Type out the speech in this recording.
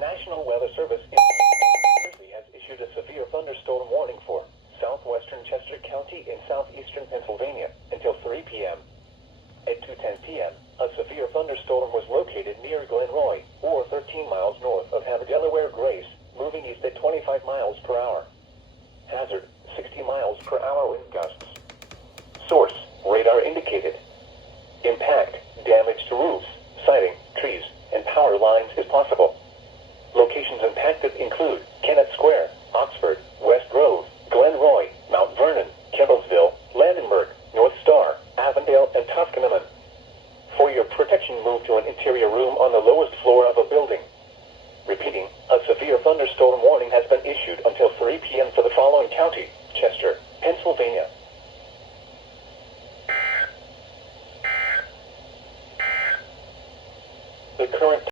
National Weather Service has issued a severe thunderstorm warning for southwestern Chester County in southeastern Pennsylvania until 3 p.m. At 2:10 p.m., a severe thunderstorm was located near Glenroy, or 13 miles north of Delaware Grace, moving east at 25 miles per hour. Hazard, 60 miles per hour wind gusts. Source, radar indicated. Impact, damage to roofs, siding, trees, and power lines is possible. Locations impacted include Kennett Square, Oxford, West Grove, Glenroy, Mount Vernon, Campbellsville, Landenberg, North Star, Avondale, and Tuscanaman. For your protection, move to an interior room on the lowest floor of a building. Repeating, a severe thunderstorm warning has been issued until 3 p.m. for the following county: Chester, Pennsylvania. The current